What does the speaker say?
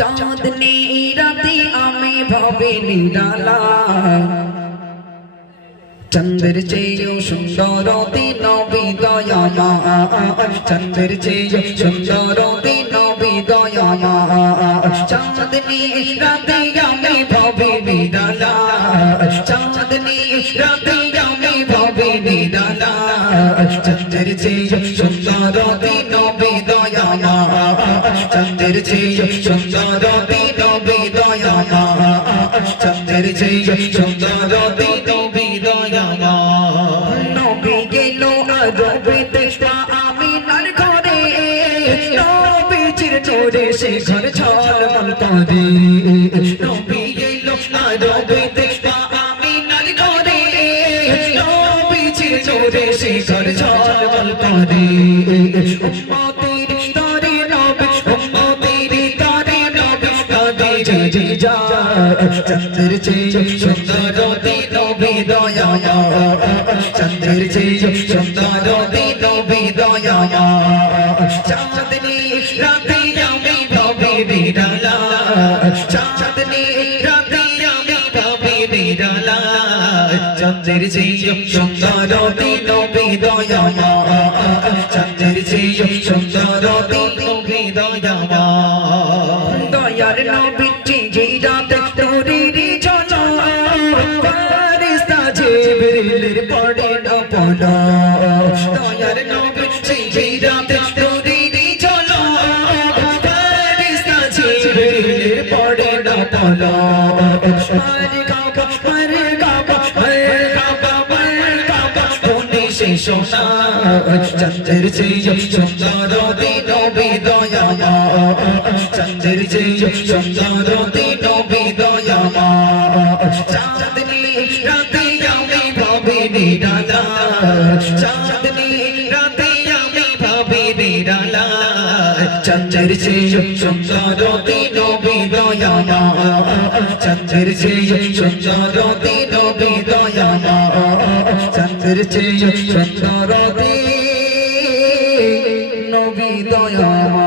চাঁদনি রাতে আমি ভাবে নিরালা চন্দ্রের চেয়েও সুন্দর দিন বিদয়মান চন্দ্রের চেয়েও সুন্দর দিন বিদয়মান চাঁদনি রাতে আমি ভাবে নিরালা চাঁদনি রাতে আমি ভাবে নিরালা চন্দ্রের চেয়েও সুন্দর দিন বিদয়মান চন্দ্রের চেয়েও সুন্দর দিন বিদয়মান চন্দ্রের চেয়েও সুন্দর দিন নবী গেল আরবেতে আমিনার ঘরে নবীজির নূরে সে ঘর ঝলমল করে নবী গেল আরবেতে আমিনার ঘরে নবীজির নূরে সে ঘর ঝলমল করে উম্মতের তরে নবী উম্মতের তরে নবী কাঁদে যে যা চন্দ্রের চেয়ে সুন্দর দিন বিদয়মান চন্দ্রের চেয়ে সুন্দর দিন বিদয়মান চাঁদনি রাতে আমি ভাবে নিরালা চাঁদনি রাতে আমি ভাবে নিরালা চন্দ্রের চেয়ে সুন্দর দিন বিদয়মান চন্দ্রের চেয়ে সুন্দর দিন বিদয়মান দয়ার নবী জিরাতে তোরেরি জিবরিলের পড়ে না পড়া দয়ার নবী জিরাতে তোরেরি চলো ফেরেশতা জিবরিলের পড়ে না পড়া সোনা চন্দ্রের চেয়ে সুন্দর দিন বিদয়মান চন্দ্রের চেয়ে সুন্দর দিন বিদয়মান চাঁদনি রাতে আমি ভাবে নিরালা চাঁদনি রাতে আমি ভাবে নিরালা চন্দ্রের চেয়ে সুন্দর দিন বিদয়মান চন্দ্রের চেয়ে সুন্দর দিন বিদয়মান চন্দ্রের চেয়ে সুন্দর দিন বিদয়মান।